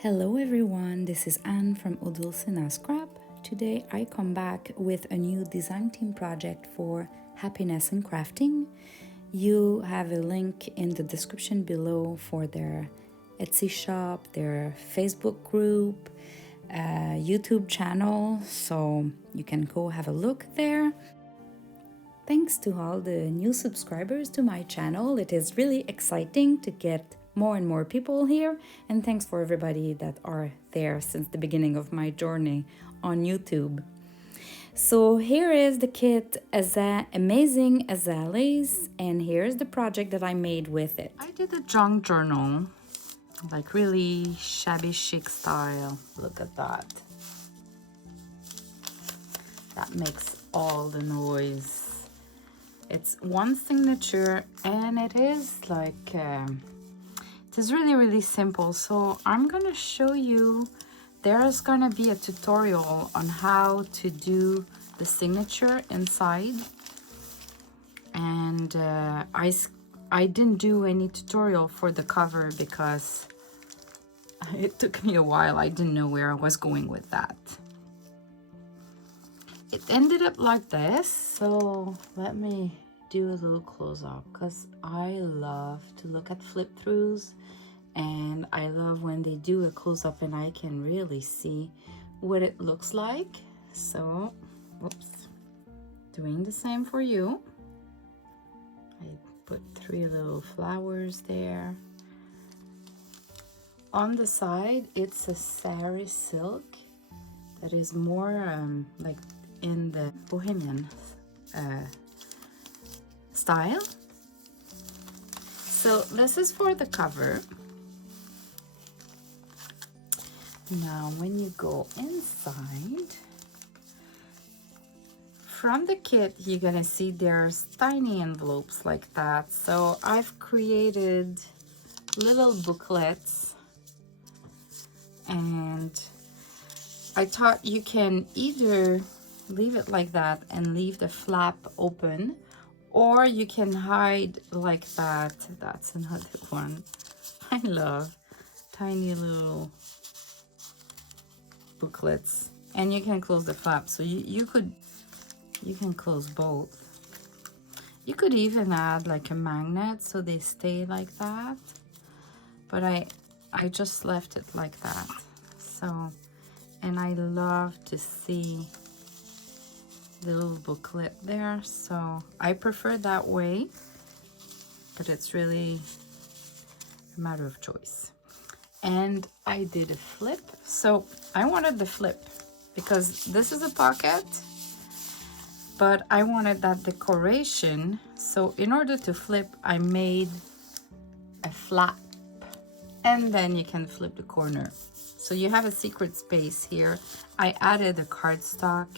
Hello everyone, this is Anne from Odulcina Scrap. Today I come back with a new design team project for happiness and crafting. You have a link in the description below for their Etsy shop, their Facebook group, YouTube channel, so you can go have a look there. Thanks to all the new subscribers to my channel. It is really exciting to get more and more people here, and thanks for everybody that are there since the beginning of my journey on YouTube. So here is the kit, Amazing Azaleas, and here's the project that I made with it. I did a junk journal, like really shabby chic style. Look at that. That makes all the noise. It's one signature, and it is like it is really simple. So I'm gonna show you, there's gonna be a tutorial on how to do the signature inside, and I didn't do any tutorial for the cover because it took me a while. I didn't know where I was going with that. It ended up like this, so let me do a little close-up because I love to look at flip-throughs, and I love when they do a close-up and I can really see what it looks like. So, oops, doing the same for you. I put 3 little flowers there. On the side, it's a sari silk that is more like in the bohemian style. So this is for the cover. Now when you go inside, from the kit you're gonna see there's tiny envelopes like that. So I've created little booklets, and I thought you can either leave it like that and leave the flap open, or you can hide like that. That's another one. I love tiny little booklets, and you can close the flap. So you can close both. You could even add like a magnet so they stay like that, but I just left it like that. So, and I love to see the little booklet there, so I prefer that way, but it's really a matter of choice. And I did a flip. So I wanted the flip because this is a pocket, but I wanted that decoration. So in order to flip, I made a flap, and then you can flip the corner. So you have a secret space here. I added a cardstock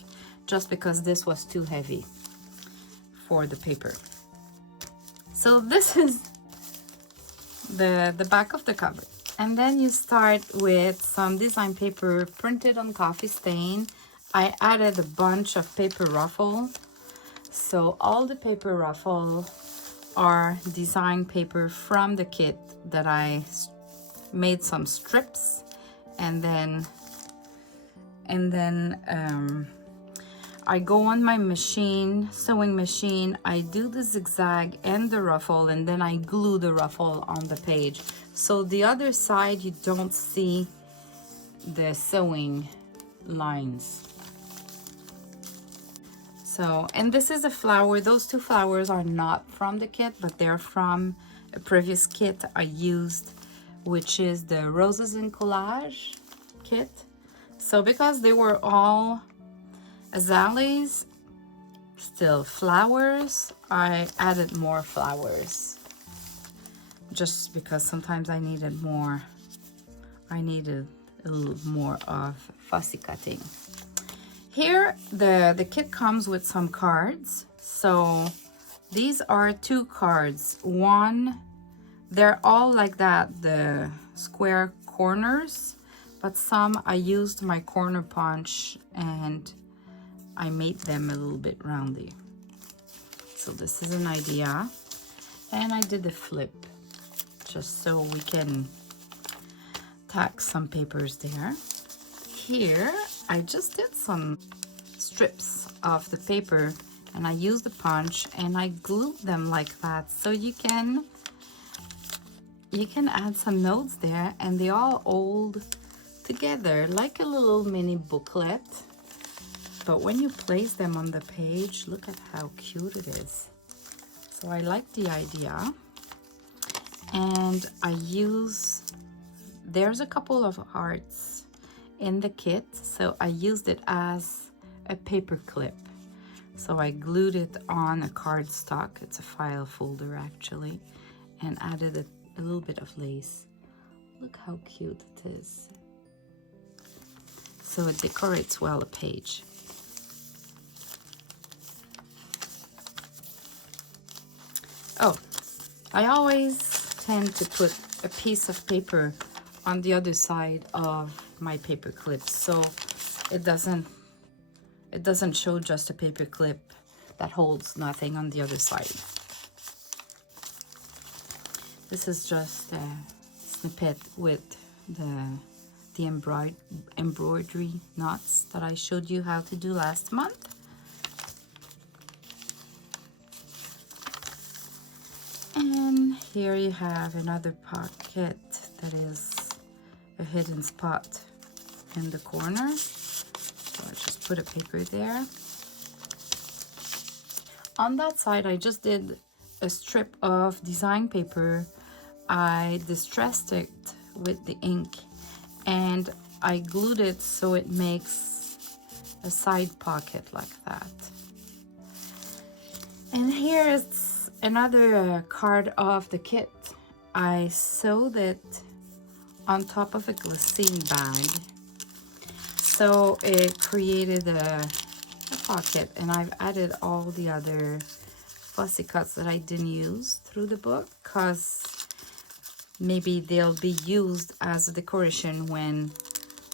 just because this was too heavy for the paper. So this is the back of the cover. And then you start with some design paper printed on coffee stain. I added a bunch of paper ruffle. So all the paper ruffle are design paper from the kit that I made some strips, and then I go on my machine, sewing machine, I do the zigzag and the ruffle, and then I glue the ruffle on the page. So the other side, you don't see the sewing lines. So, and this is a flower. Those 2 flowers are not from the kit, but they're from a previous kit I used, which is the Roses in Collage kit. So because they were all azaleas, still flowers, I added more flowers just because sometimes I needed more. I needed a little more of fussy cutting. Here the kit comes with some cards. So these are 2 cards. One, they're all like that, the square corners, but some I used my corner punch and I made them a little bit roundy. So this is an idea. And I did a flip just so we can tack some papers there. Here, I just did some strips of the paper and I used the punch and I glued them like that, so you can add some notes there and they all hold together like a little mini booklet. But when you place them on the page, look at how cute it is. So I like the idea. And there's a couple of hearts in the kit, so I used it as a paper clip. So I glued it on a cardstock, it's a file folder actually, and added a little bit of lace. Look how cute it is. So it decorates well a page. Oh, I always tend to put a piece of paper on the other side of my paper clips, so it doesn't show just a paper clip that holds nothing on the other side. This is just a snippet with the embroidery knots that I showed you how to do last month. And here you have another pocket that is a hidden spot in the corner. So I just put a paper there. On that side, I just did a strip of design paper. I distressed it with the ink and I glued it so it makes a side pocket like that. And here is another card of the kit. I sewed it on top of a glycine bag, so it created a pocket, and I've added all the other fussy cuts that I didn't use through the book because maybe they'll be used as a decoration when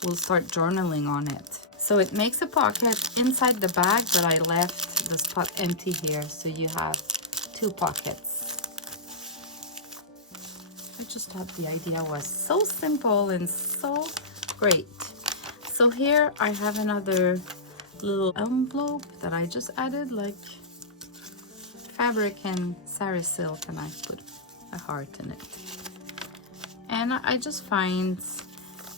we'll start journaling on it. So it makes a pocket inside the bag, but I left the spot empty here, so you have two pockets. I just thought the idea was so simple and so great. So here I have another little envelope that I just added like fabric and sari silk, and I put a heart in it. And I just find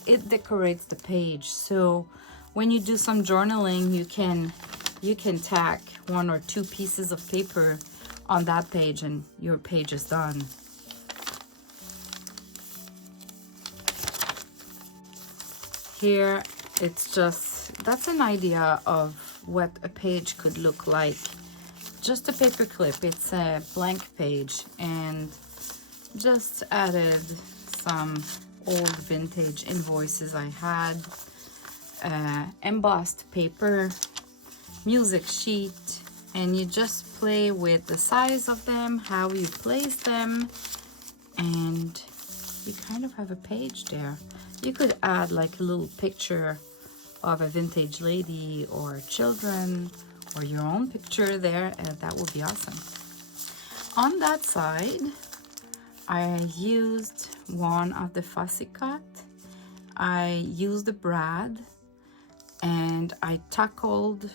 it decorates the page. So when you do some journaling, you can tack one or two pieces of paper on that page and your page is done. Here it's just, that's an idea of what a page could look like. Just a paper clip, it's a blank page, and just added some old vintage invoices I had, embossed paper, music sheet, and you just play with the size of them, how you place them, and you kind of have a page there. You could add like a little picture of a vintage lady or children or your own picture there, and that would be awesome. On that side, I used one of the fussy cut. I used the brad and I tackled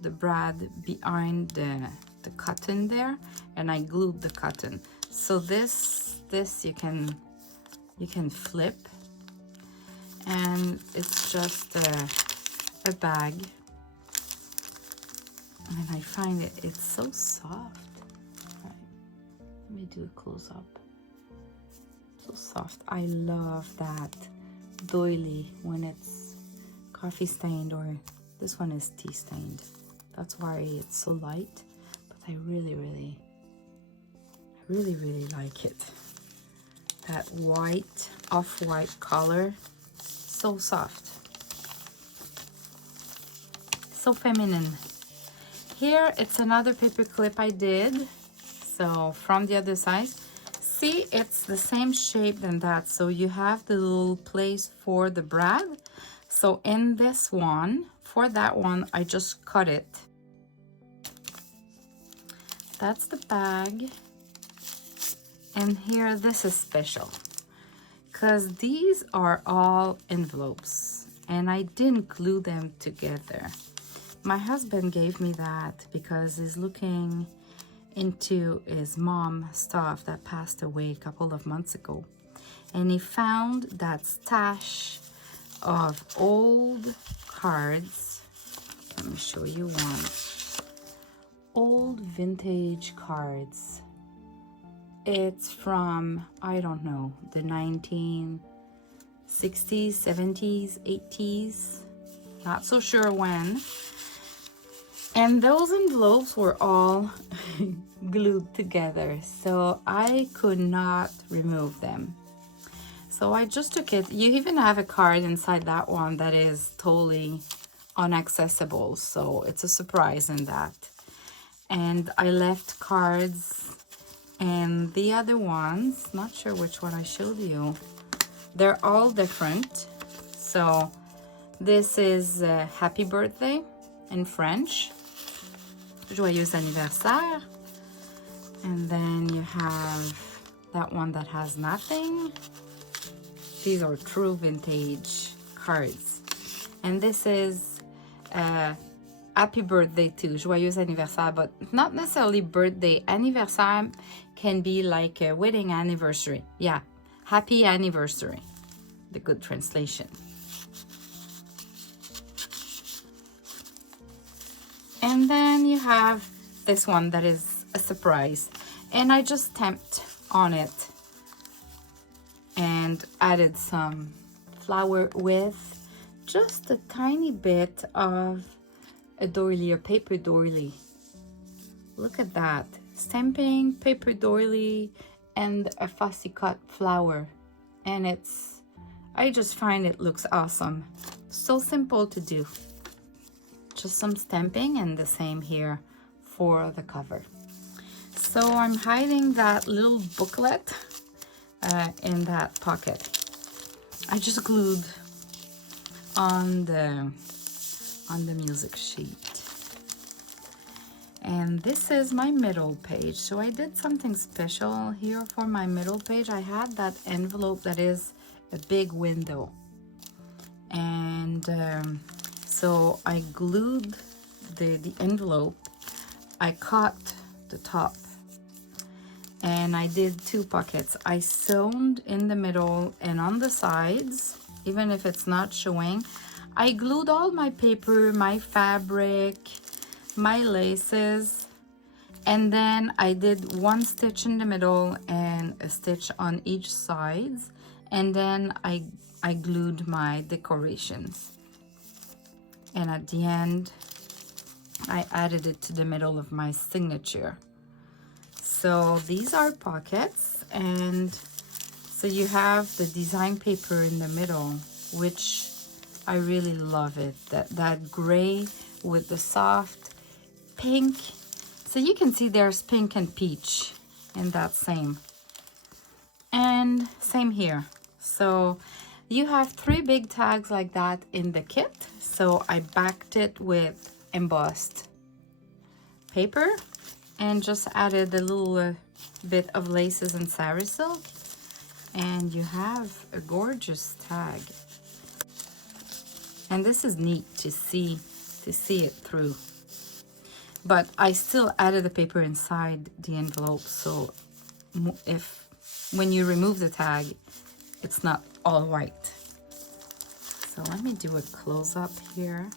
the brad behind the cotton there, and I glued the cotton. So this you can flip, and it's just a bag, and I find it's so soft. Right. Let me do a close-up. So soft. I love that doily when it's coffee stained, or this one is tea stained. That's why it's so light, but I really like it. That white, off-white color, so soft, so feminine. Here it's another paper clip I did, so from the other side. See, it's the same shape than that, so you have the little place for the brad. So in this one, for that one, I just cut it. That's the bag. And here, this is special because these are all envelopes and I didn't glue them together. My husband gave me that because he's looking into his mom stuff that passed away a couple of months ago. And he found that stash of old cards. Let me show you one. Old vintage cards. It's from, I don't know, the 1960s, 70s, 80s. Not so sure when. And those envelopes were all glued together, so I could not remove them. So I just took it. You even have a card inside that one that is totally inaccessible, so it's a surprise in that. And I left cards, and the other ones, not sure which one I showed you, they're all different. So this is happy birthday in French, joyeux anniversaire. And then you have that one that has nothing. These are true vintage cards. And this is happy birthday too, joyeux anniversaire, but not necessarily birthday. Anniversaire can be like a wedding anniversary. Yeah, happy anniversary, the good translation. And then you have this one that is a surprise. And I just stamped on it and added some flower with just a tiny bit of a doily or paper doily. Look at that. Stamping, paper doily, and a fussy cut flower. And I just find it looks awesome. So simple to do. Just some stamping, and the same here for the cover. So I'm hiding that little booklet in that pocket. I just glued on the music sheet. And this is my middle page. So I did something special here for my middle page. I had that envelope that is a big window. And so I glued the envelope. I cut the top. And I did two pockets. I sewed in the middle and on the sides, even if it's not showing. I glued all my paper, my fabric, my laces, and then I did one stitch in the middle and a stitch on each side, and then I glued my decorations. And at the end, I added it to the middle of my signature. So these are pockets, and so you have the design paper in the middle, which I really love it. That gray with the soft pink. So you can see there's pink and peach in that same. And same here. So you have 3 big tags like that in the kit. So I backed it with embossed paper and just added a little bit of laces and sari silk, and you have a gorgeous tag. And this is neat to see it through. But I still added the paper inside the envelope, so when you remove the tag, it's not all white. So let me do a close-up here.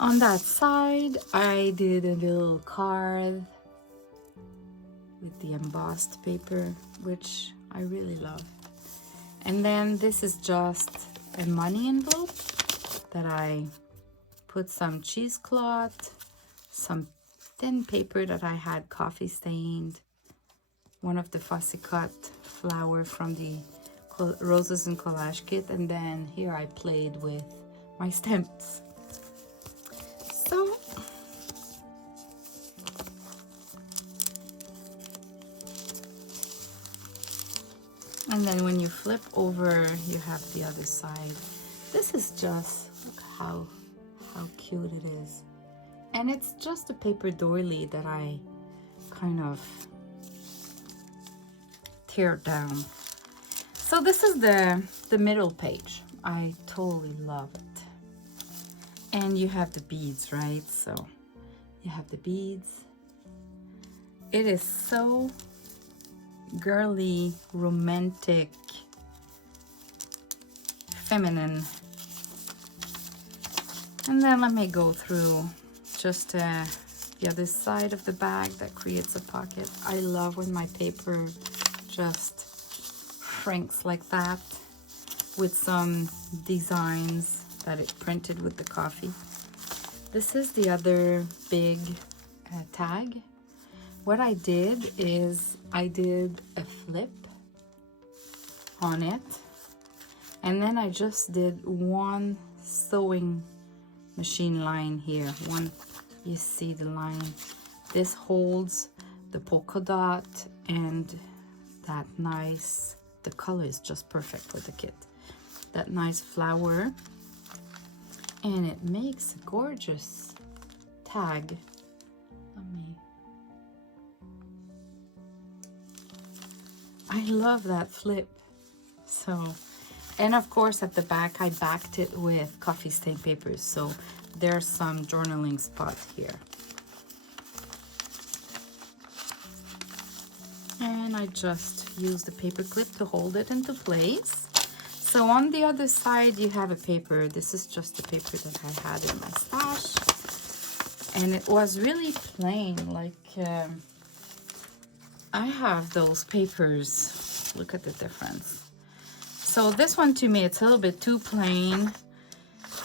On that side, I did a little card with the embossed paper, which I really love. And then this is just a money envelope that I put some cheesecloth, some thin paper that I had coffee stained, one of the fussy cut flower from the Roses and Collage kit, and then here I played with my stamps. So and then when you flip over, you have the other side. This is just, look how cute it is. And it's just a paper doily that I kind of tear down. So this is the middle page. I totally love it. And you have the beads, right? So you have the beads. It is so girly, romantic, feminine. And then let me go through just the other side of the bag that creates a pocket. I love when my paper just shrinks like that with some designs that it printed with the coffee. This is the other big tag. What I did is I did a flip on it, and then I just did one sewing machine line here. One, you see the line. This holds the polka dot and that nice, the color is just perfect for the kit. That nice flower, and it makes a gorgeous tag. Let me, I love that flip. So, and of course at the back I backed it with coffee stain papers, so there's some journaling spot here. And I just use the paper clip to hold it into place. So on the other side you have a paper. This is just the paper that I had in my stash, and it was really plain, like I have those papers. Look at the difference. So this one, to me, it's a little bit too plain.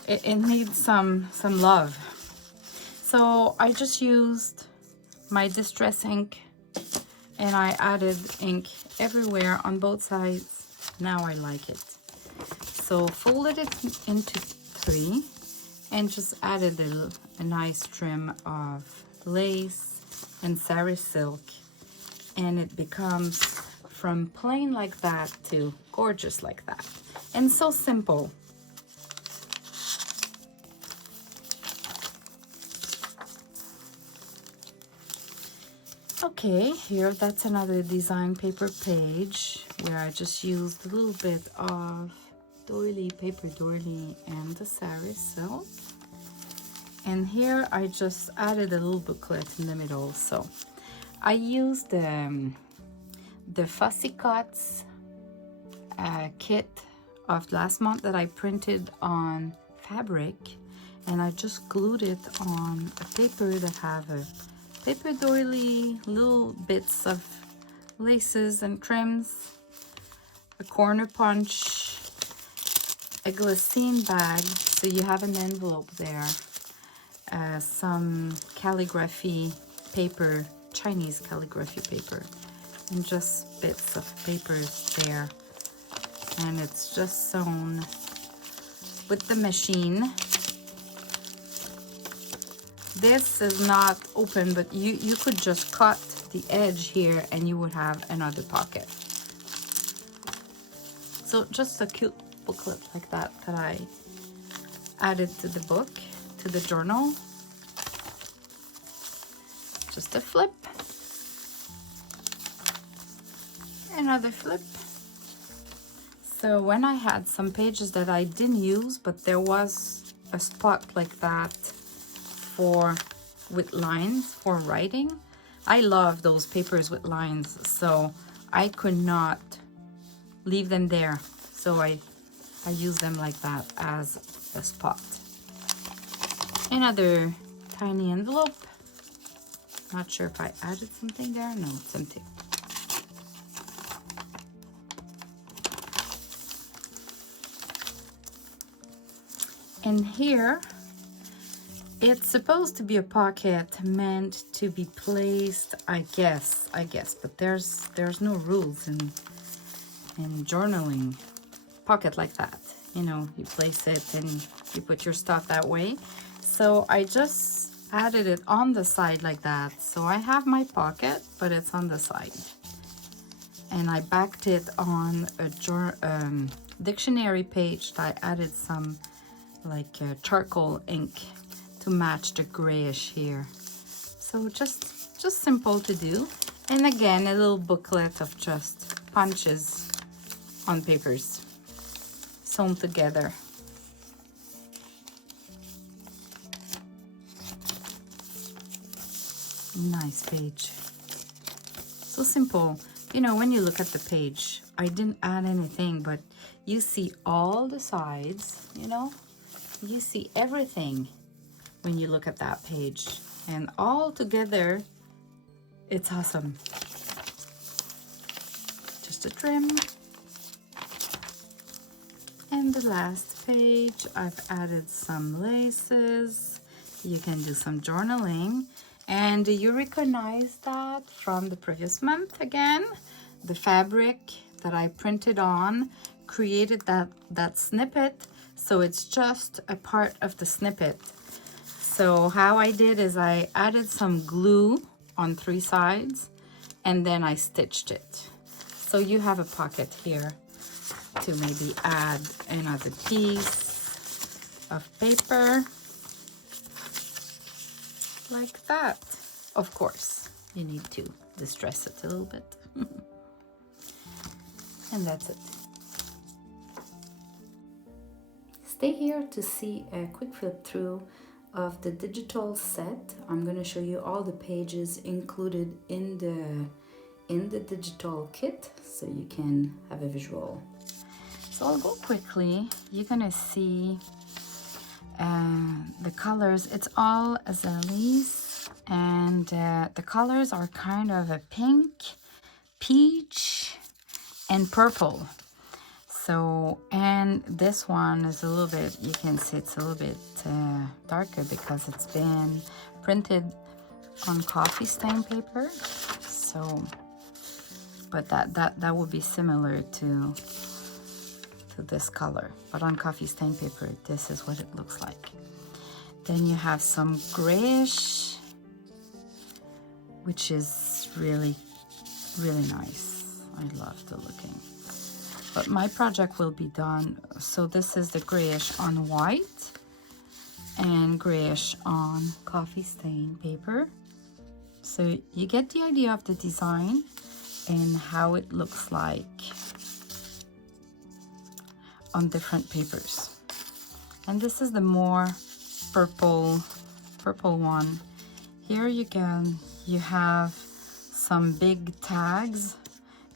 It needs some love. So I just used my distress ink, and I added ink everywhere on both sides. Now I like it. So folded it into 3 and just added a nice trim of lace and sari silk, and it becomes from plain like that to gorgeous like that, and so simple. Okay, here, that's another design paper page where I just used a little bit of doily, paper doily, and the sari silk. And here I just added a little booklet in the middle. So I used the Fussy Cuts kit of last month that I printed on fabric, and I just glued it on a paper that have a paper doily, little bits of laces and trims, a corner punch, a glycine bag, so you have an envelope there, some calligraphy paper, Chinese calligraphy paper, and just bits of papers there. And it's just sewn with the machine. This is not open, but you could just cut the edge here and you would have another pocket. So just a cute booklet like that I added to the book, to the journal. Just a flip, another flip. So when I had some pages that I didn't use, but there was a spot like that with lines for writing. I love those papers with lines, so I could not leave them there. So I use them like that as a spot. Another tiny envelope. Not sure if I added something there. No, it's empty. And here, it's supposed to be a pocket meant to be placed, I guess, but there's no rules in journaling. Pocket like that, you know, you place it and you put your stuff that way. So I just added it on the side like that. So I have my pocket, but it's on the side. And I backed it on a dictionary page that I added some like charcoal ink to match the grayish here. So just simple to do. And again, a little booklet of just punches on papers sewn together. Nice page. So simple. You know, when you look at the page, I didn't add anything, but you see all the sides, you know? You see everything when you look at that page. And all together, it's awesome. Just a trim. And the last page, I've added some laces. You can do some journaling. And you recognize that from the previous month again. The fabric that I printed on created that snippet. So it's just a part of the snippet. So how I did is I added some glue on 3 sides and then I stitched it. So you have a pocket here to maybe add another piece of paper like that. Of course, you need to distress it a little bit. And that's it. Stay here to see a quick flip through of the digital set. I'm going to show you all the pages included in the digital kit so you can have a visual. So I'll go quickly. You're going to see the colors. It's all Azaleas, and the colors are kind of a pink, peach, and purple. So, and this one is a little bit, you can see it's a little bit darker because it's been printed on coffee stain paper. So, but that would be similar to this color, but on coffee stain paper, this is what it looks like. Then you have some grayish, which is really, really nice. I love the looking. But my project will be done. So this is the grayish on white and grayish on coffee stain paper. So you get the idea of the design and how it looks like on different papers. And this is the more purple one. Here you have some big tags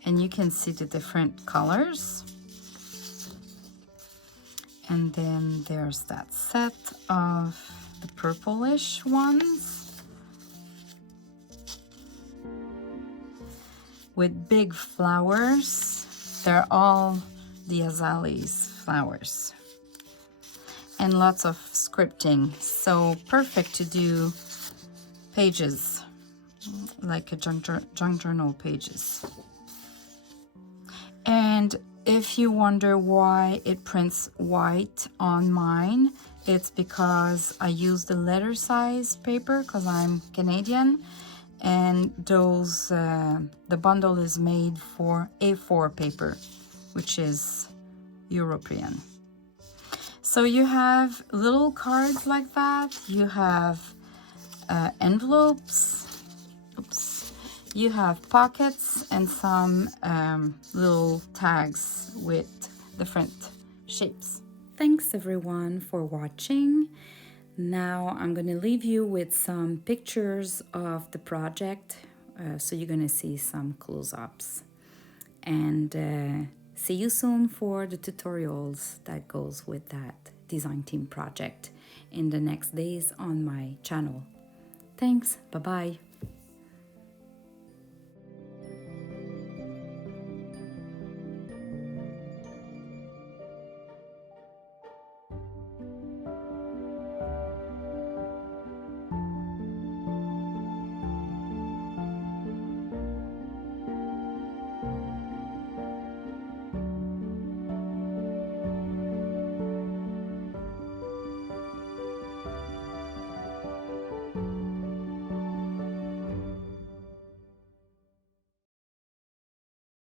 and you can see the different colors. And then there's that set of the purplish ones with big flowers. They're all the Azaleas flowers. And lots of scripting. So perfect to do pages, like a junk journal pages. And if you wonder why it prints white on mine, it's because I use the letter size paper because I'm Canadian, and those the bundle is made for A4 paper, which is European. So you have little cards like that. You have envelopes. Oops. You have pockets and some little tags with different shapes. Thanks everyone for watching. Now I'm going to leave you with some pictures of the project. So you're going to see some close-ups. And see you soon for the tutorials that goes with that design team project in the next days on my channel. Thanks. Bye-bye.